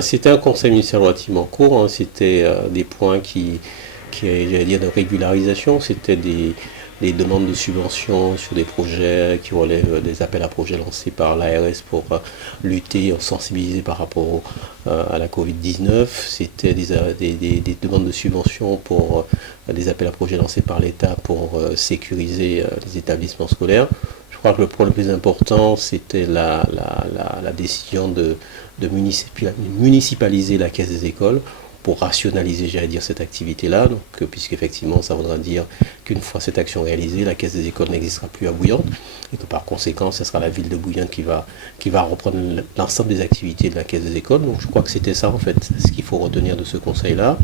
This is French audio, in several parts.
C'était un conseil ministériel relativement court, hein. C'était des points j'allais dire, de régularisation. C'était des demandes de subventions sur des projets qui relèvent des appels à projets lancés par l'ARS pour lutter, sensibiliser par rapport à la Covid-19. C'était des demandes de subventions pour des appels à projets lancés par l'État pour sécuriser les établissements scolaires. Je crois que le point le plus important, c'était la décision de municipaliser la caisse des écoles pour rationaliser, j'allais dire, cette activité-là, donc, puisqu'effectivement, ça voudra dire qu'une fois cette action réalisée, la caisse des écoles n'existera plus à Bouillante, et que par conséquent, ce sera la ville de Bouillante qui va reprendre l'ensemble des activités de la caisse des écoles. Donc je crois que c'était ça, en fait, ce qu'il faut retenir de ce conseil-là.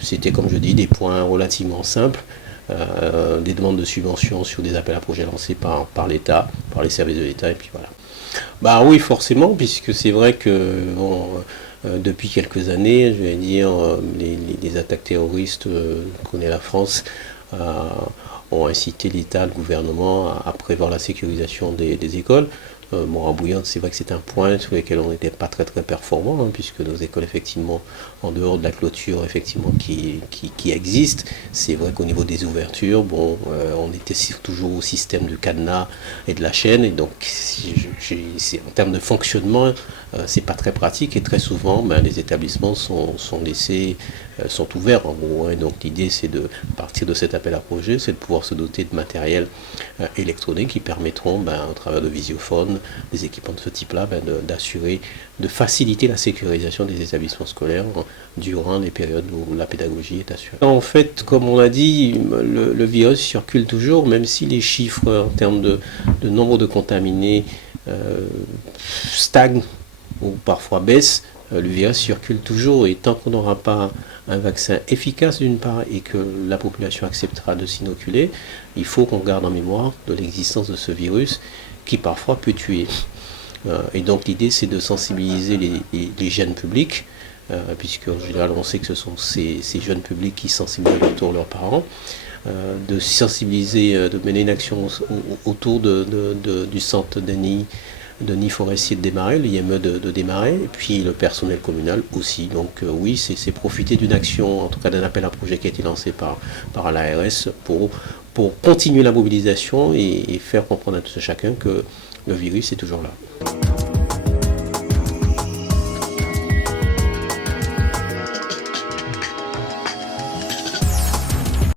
C'était, comme je dis, des points relativement simples, des demandes de subventions sur des appels à projets lancés par l'État, par les services de l'État, et puis voilà. Oui, forcément, puisque c'est vrai que depuis quelques années, je vais dire, les attaques terroristes que connaît la France euh, ont incité l'État, le gouvernement à prévoir la sécurisation des écoles. À Bouillante, c'est vrai que c'est un point sur lequel on n'était pas très très performant, hein, puisque nos écoles, effectivement, en dehors de la clôture, effectivement, qui existe, c'est vrai qu'au niveau des ouvertures, on était toujours au système du cadenas et de la chaîne, et donc en termes de fonctionnement, c'est pas très pratique, et très souvent, les établissements sont laissés, sont ouverts en gros, hein. Donc l'idée, c'est de partir de cet appel à projet, c'est de pouvoir se doter de matériel électronique qui permettront, au travers de visiophones, des équipements de ce type-là, d'assurer, de faciliter la sécurisation des établissements scolaires durant les périodes où la pédagogie est assurée. En fait, comme on l'a dit, le virus circule toujours, même si les chiffres en termes de nombre de contaminés stagnent ou parfois baissent. Le virus circule toujours, et tant qu'on n'aura pas un vaccin efficace d'une part et que la population acceptera de s'inoculer, il faut qu'on garde en mémoire de l'existence de ce virus qui parfois peut tuer. Et donc l'idée, c'est de sensibiliser les jeunes publics, puisque en général on sait que ce sont ces jeunes publics qui sensibilisent autour de leurs parents, de sensibiliser, de mener une action autour du centre Denis Forestier de Desmarais, l'IME de Desmarais, et puis le personnel communal aussi. Donc oui, c'est profiter d'une action, en tout cas d'un appel à projet qui a été lancé par l'ARS pour continuer la mobilisation et faire comprendre à tout chacun que le virus est toujours là.